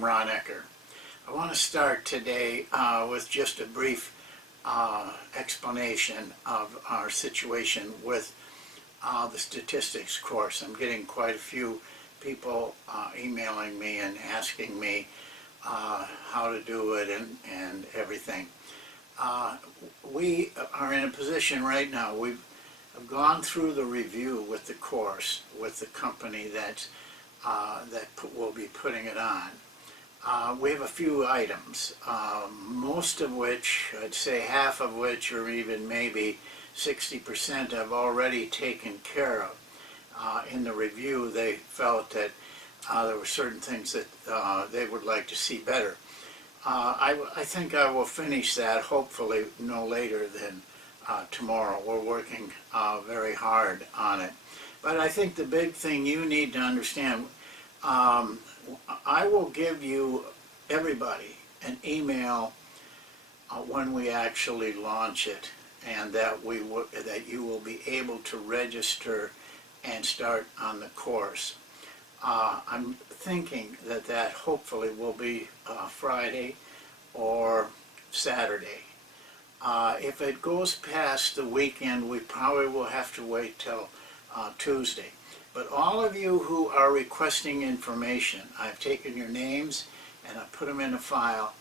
Ekker. I want to start today with just a brief explanation of our situation with the statistics course. I'm getting quite a few people emailing me and asking me how to do it and everything. We are in a position right now, we've gone through the review with the course, with the company that will be putting it on. We have a few items, most of which, I'd say half of which, or even maybe 60% have already taken care of. In the review, they felt that there were certain things that they would like to see better. I think I will finish that hopefully no later than tomorrow. We're working very hard on it. But I think the big thing you need to understand, I will give you, everybody, an email when we actually launch it, and that you will be able to register and start on the course. I'm thinking that hopefully will be Friday or Saturday. If it goes past the weekend, we probably will have to wait till Tuesday. But all of you who are requesting information, I've taken your names and I put them in a file,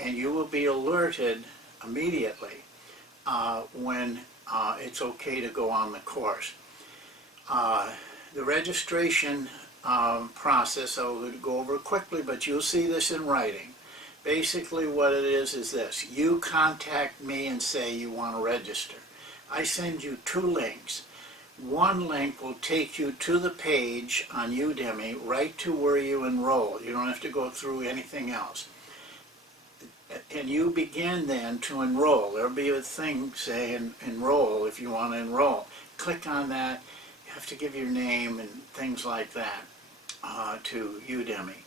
and you will be alerted immediately when it's okay to go on the course. The registration process, I will go over quickly, but you'll see this in writing. Basically what it is this. You contact me and say you want to register. I send you two links. One link will take you to the page on Udemy, right to where you enroll. You don't have to go through anything else. And you begin then to enroll. There'll be a thing saying enroll if you want to enroll. Click on that. You have to give your name and things like that to Udemy.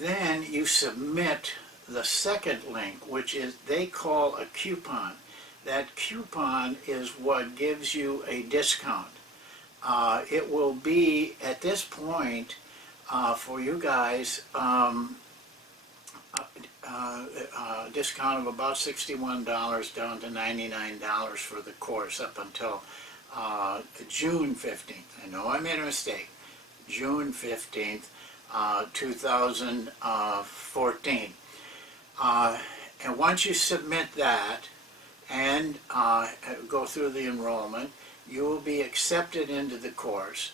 Then you submit the second link, which is they call a coupon. That coupon is what gives you a discount. It will be, at this point, for you guys, discount of about $61 down to $99 for the course up until June 15th. I know I made a mistake. June 15th, 2014. And once you submit that and go through the enrollment, you will be accepted into the course.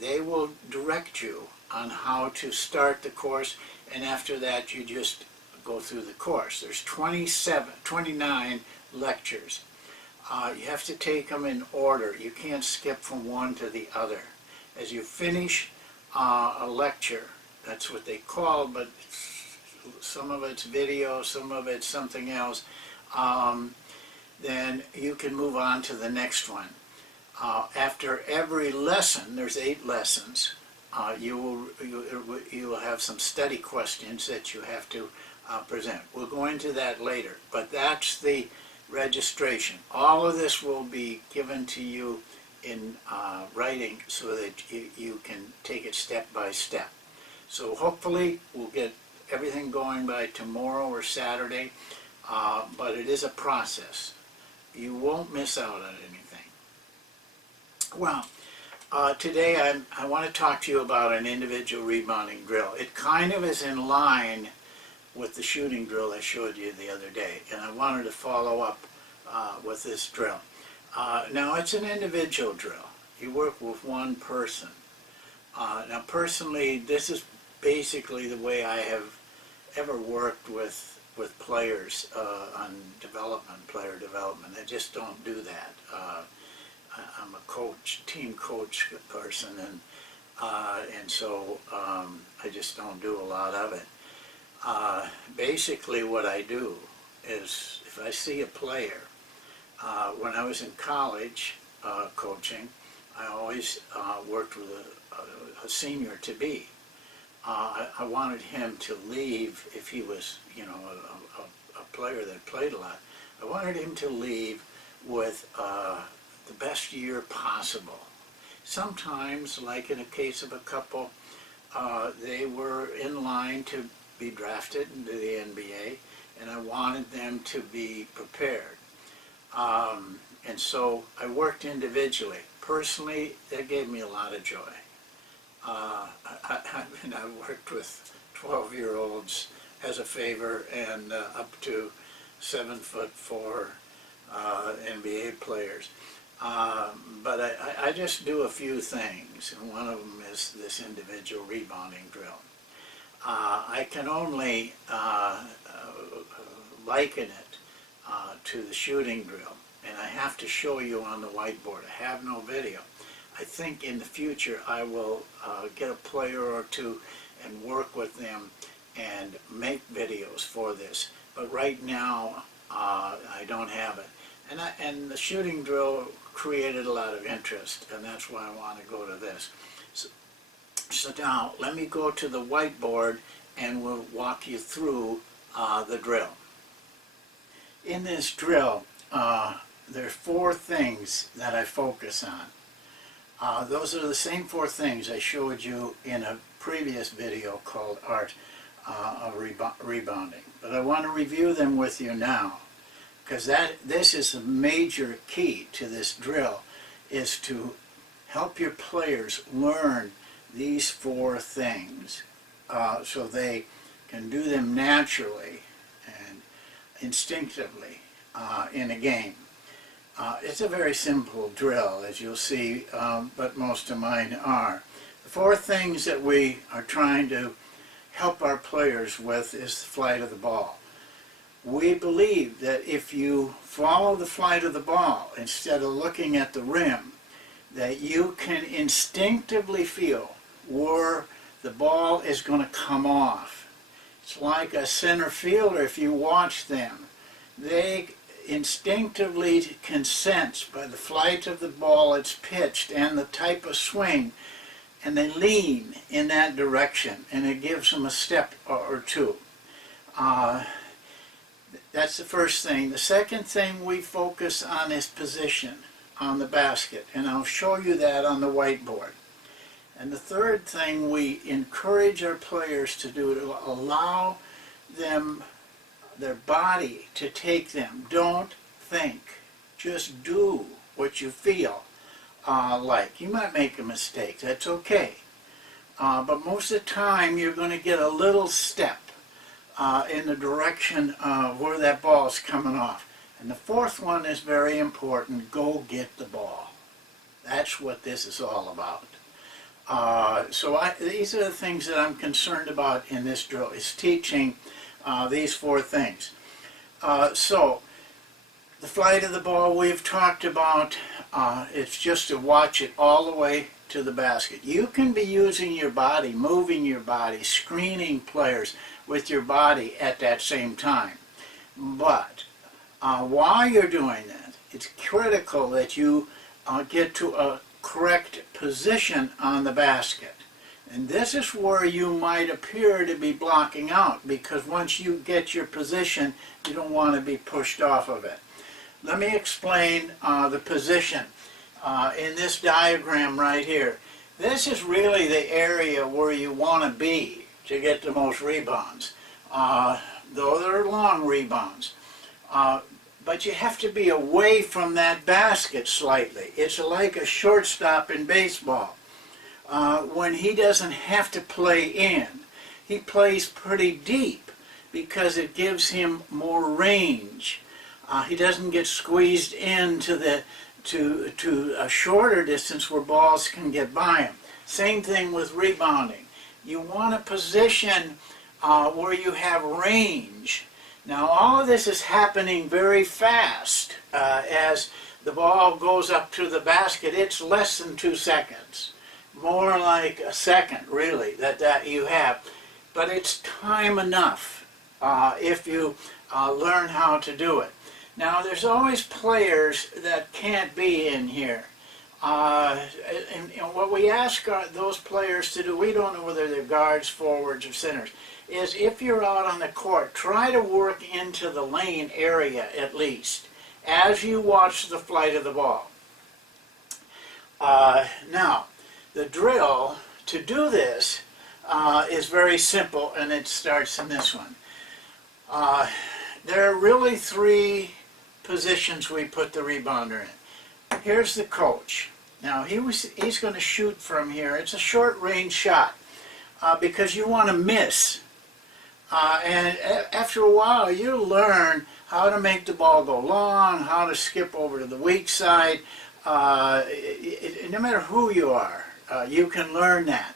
They will direct you on how to start the course, and after that you just go through the course. There's 29 lectures. You have to take them in order. You can't skip from one to the other. As you finish a lecture, that's what they call, but some of it's video, some of it's something else, then you can move on to the next one. After every lesson, there's 8 lessons, you will have some study questions that you have to present. We'll go into that later, but that's the registration. All of this will be given to you in writing so that you can take it step by step. So hopefully we'll get everything going by tomorrow or Saturday, but it is a process. You won't miss out on anything. Well, today I want to talk to you about an individual rebounding drill. It kind of is in line with the shooting drill I showed you the other day, and I wanted to follow up with this drill. Now it's an individual drill. You work with one person. Now personally, this is basically the way I have ever worked with players on player development. I just don't do that. I'm a coach, team coach person, and so I just don't do a lot of it. Basically what I do is, if I see a player, when I was in college coaching, I always worked with a senior to be. I wanted him to leave, if he was, you know, a player that played a lot, I wanted him to leave with the best year possible. sometimes, like in a case of a couple, they were in line to be drafted into the NBA, and I wanted them to be prepared. And so I worked individually. Personally, that gave me a lot of joy. I worked with 12-year-olds as a favor, and up to 7'4" NBA players. But I just do a few things, and one of them is this individual rebounding drill. I can only liken it to the shooting drill, and I have to show you on the whiteboard. I have no video. I think in the future I will get a player or two and work with them and make videos for this. But right now I don't have it. And the shooting drill created a lot of interest, and that's why I want to go to this. So now let me go to the whiteboard and we'll walk you through the drill. In this drill, there are 4 things that I focus on. Those are the same 4 things I showed you in a previous video called Art of Rebounding. But I want to review them with you now, because this is a major key to this drill, is to help your players learn these 4 things so they can do them naturally and instinctively in a game. It's a very simple drill, as you'll see, but most of mine are. The 4 things that we are trying to help our players with is the flight of the ball. We believe that if you follow the flight of the ball instead of looking at the rim, that you can instinctively feel where the ball is going to come off. It's like a center fielder. If you watch them, they instinctively can sense by the flight of the ball it's pitched and the type of swing, and they lean in that direction, and it gives them a step or two. That's the first thing. The second thing we focus on is position on the basket, and I'll show you that on the whiteboard. And the third thing we encourage our players to do, to allow them, their body to take them. Don't think, just do what you feel like. You might make a mistake, that's okay. But most of the time you're going to get a little step in the direction of where that ball is coming off. And the fourth one is very important: go get the ball. That's what this is all about. These are the things that I'm concerned about in this drill, is teaching these 4 things. So the flight of the ball we've talked about. It's just to watch it all the way to the basket. You can be using your body, moving your body, screening players with your body at that same time. But while you're doing that, it's critical that you get to a correct position on the basket. And this is where you might appear to be blocking out, because once you get your position, you don't want to be pushed off of it. Let me explain the position in this diagram right here. This is really the area where you want to be to get the most rebounds, though they're long rebounds. But you have to be away from that basket slightly. It's like a shortstop in baseball. When he doesn't have to play in, he plays pretty deep because it gives him more range. He doesn't get squeezed into to a shorter distance where balls can get by him. Same thing with rebounding. You want a position where you have range. Now all of this is happening very fast. As the ball goes up to the basket, it's less than 2 seconds. More like a second, really, that you have. But it's time enough if you learn how to do it. Now there's always players that can't be in here. And what we ask those players to do, we don't know whether they're guards, forwards, or centers, is if you're out on the court, try to work into the lane area at least as you watch the flight of the ball. Now, the drill to do this is very simple, and it starts in this one. There are really three positions we put the rebounder in. Here's the coach. Now he's going to shoot from here. It's a short range shot because you want to miss. And after a while you learn how to make the ball go long, how to skip over to the weak side. No matter who you are, you can learn that.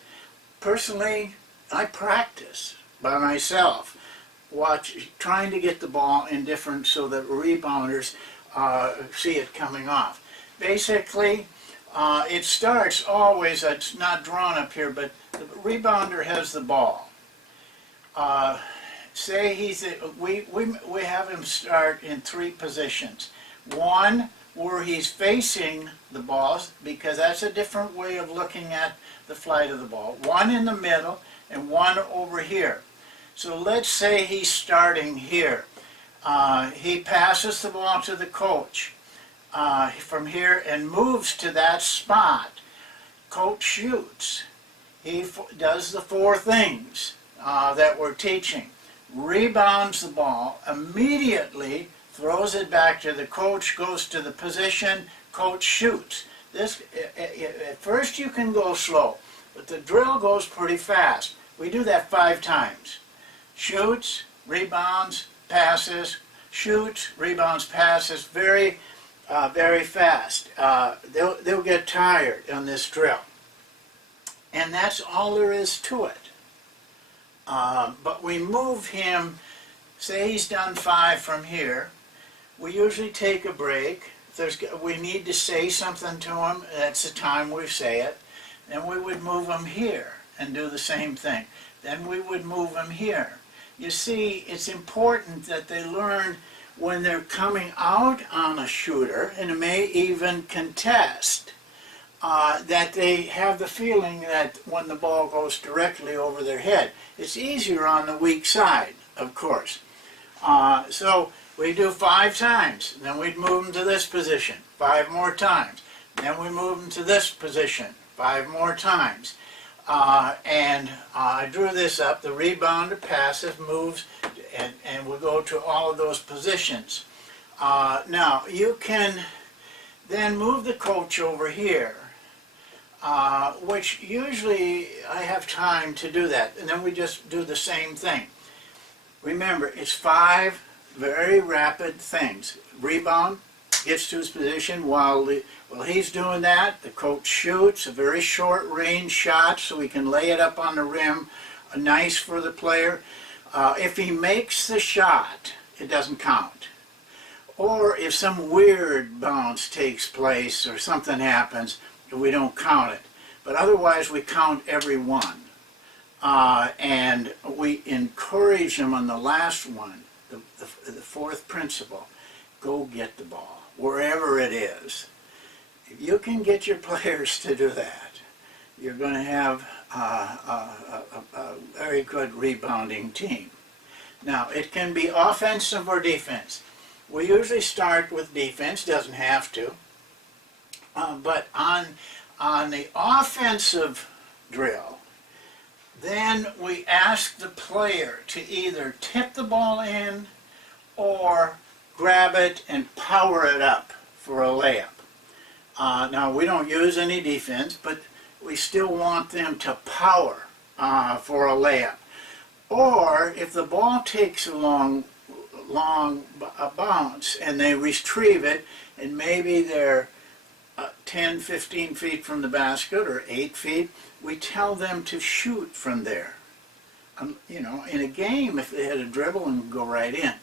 Personally, I practice by myself, trying to get the ball in different so that rebounders see it coming off. Basically, it starts always, it's not drawn up here, but the rebounder has the ball. Say we have him start in three positions. One, where he's facing the ball, because that's a different way of looking at the flight of the ball. One in the middle and one over here. So let's say he's starting here. He passes the ball to the coach from here and moves to that spot. Coach shoots. He does the four things that we're teaching. Rebounds the ball, immediately throws it back to the coach, goes to the position, coach shoots. This, at first you can go slow, but the drill goes pretty fast. We do that 5 times. Shoots, rebounds, passes, shoots, rebounds, passes, very fast. They'll get tired on this drill. And that's all there is to it. But we move him, say he's done 5 from here. We usually take a break. If we need to say something to him, that's the time we say it. Then we would move him here and do the same thing. Then we would move him here. You see, it's important that they learn when they're coming out on a shooter, and may even contest, that they have the feeling that when the ball goes directly over their head. It's easier on the weak side, of course. So we do 5 times, then we'd move them to this position 5 more times. Then we move them to this position 5 more times. And I drew this up. The rebounder passes, moves, and we go to all of those positions. Now, you can then move the coach over here, which usually I have time to do that. And then we just do the same thing. Remember, it's 5 very rapid things. Rebound, gets to his position. While he's doing that, the coach shoots a very short range shot so he can lay it up on the rim, nice for the player. If he makes the shot, it doesn't count. Or if some weird bounce takes place or something happens, we don't count it. But otherwise we count every one. And we encourage him on the last one, the 4th principle, go get the ball, wherever it is. If you can get your players to do that, you're going to have a very good rebounding team. Now, it can be offensive or defense. We usually start with defense, doesn't have to. But on the offensive drill, then we ask the player to either tip the ball in or grab it and power it up for a layup. Now, we don't use any defense, but we still want them to power for a layup. Or if the ball takes a long bounce and they retrieve it, and maybe they're 10, 15 feet from the basket or 8 feet, we tell them to shoot from there. You know, in a game, if they had a dribble and go right in,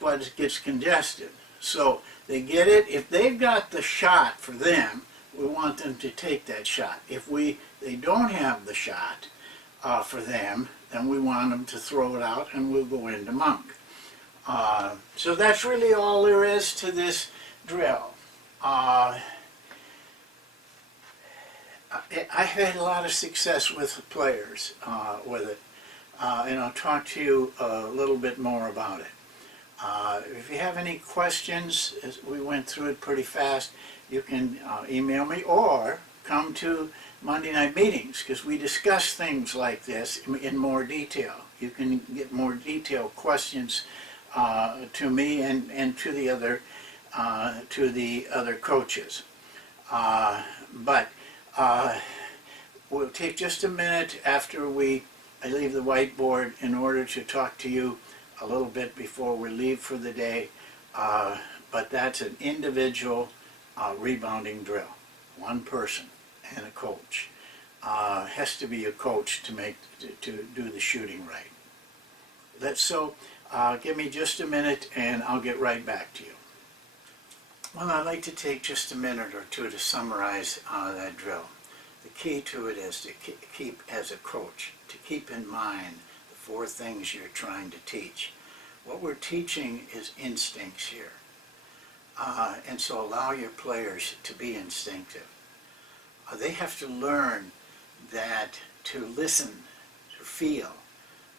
but it gets congested. So they get it. If they've got the shot for them, we want them to take that shot. If they don't have the shot for them, then we want them to throw it out and we'll go into monk. So that's really all there is to this drill. I've had a lot of success with players with it, and I'll talk to you a little bit more about it. If you have any questions, as we went through it pretty fast, you can email me or come to Monday night meetings, because we discuss things like this in more detail. You can get more detailed questions to me and to the other coaches. But we'll take just a minute after I leave the whiteboard in order to talk to you a little bit before we leave for the day. But that's an individual rebounding drill. One person and a coach. Has to be a coach to do the shooting right. Give me just a minute and I'll get right back to you. Well, I'd like to take just a minute or two to summarize that drill. The key to it is to keep, as a coach, to keep in mind the 4 things you're trying to teach. What we're teaching is instincts here. And so allow your players to be instinctive. They have to learn that to listen, to feel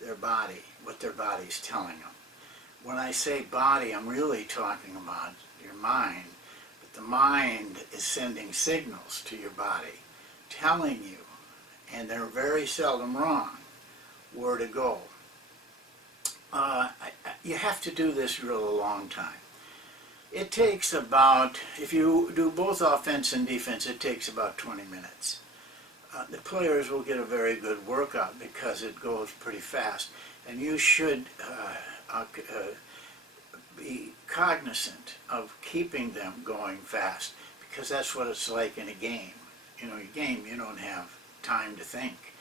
their body, what their body's telling them. When I say body, I'm really talking about your mind, but the mind is sending signals to your body, telling you, and they're very seldom wrong, where to go. You have to do this drill a long time. It takes about, if you do both offense and defense, it takes about 20 minutes. The players will get a very good workout because it goes pretty fast. And you should be cognizant of keeping them going fast, because that's what it's like in a game. You know, a game, you don't have time to think.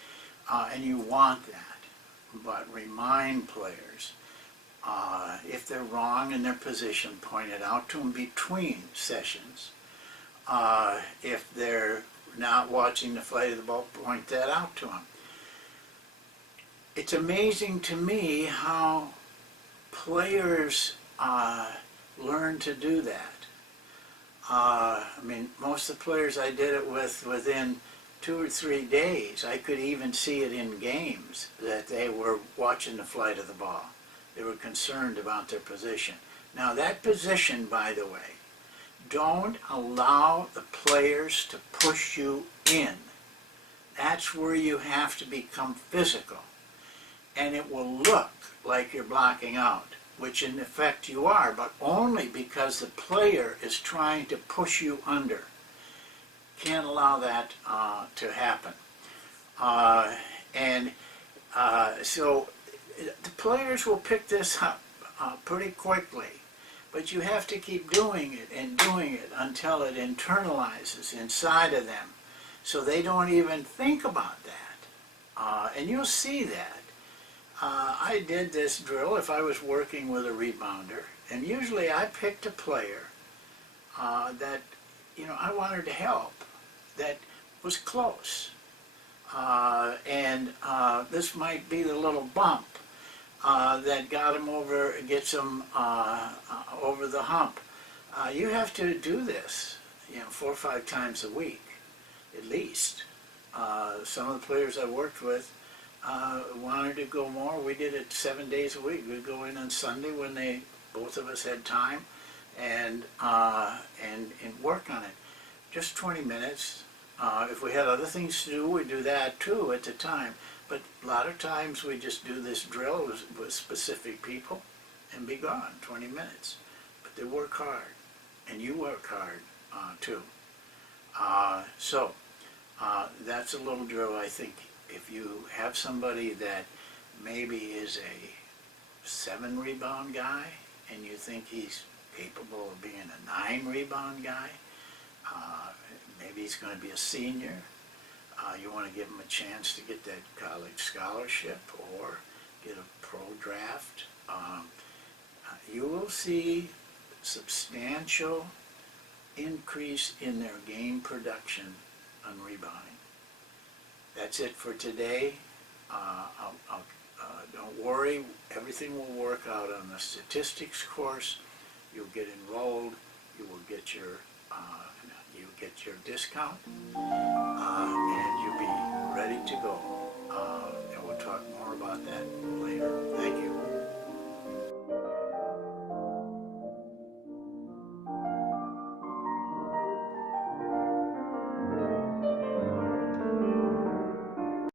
And you want that. But remind players, if they're wrong in their position, point it out to them between sessions. If they're not watching the flight of the ball, point that out to them. It's amazing to me how players learn to do that. I mean, most of the players I did it with, within 2 or 3 days, I could even see it in games that they were watching the flight of the ball. They were concerned about their position. Now that position, by the way, don't allow the players to push you in. That's where you have to become physical. And it will look like you're blocking out, which in effect you are, but only because the player is trying to push you under. Can't allow that to happen. So the players will pick this up pretty quickly. But you have to keep doing it until it internalizes inside of them, so they don't even think about that. And you'll see that. I did this drill if I was working with a rebounder, and usually I picked a player that, you know, I wanted to help, that was close. This might be the little bump that gets him over the hump. You have to do this, you know, 4 or 5 times a week, at least. Some of the players I worked with wanted to go more. We did it 7 days a week. We'd go in on Sunday when both of us had time, and work on it. Just 20 minutes. If we had other things to do, we'd do that too at the time. But a lot of times we just do this drill with specific people and be gone, 20 minutes. But they work hard, and you work hard too. That's a little drill. I think if you have somebody that maybe is a 7 rebound guy and you think he's capable of being a 9 rebound guy, maybe he's going to be a senior. You want to give him a chance to get that college scholarship or get a pro draft. You will see substantial increase in their game production on rebounding. That's it for today. Don't worry, everything will work out on the statistics course. You'll get enrolled. You will get your discount, and you'll be ready to go. And we'll talk more.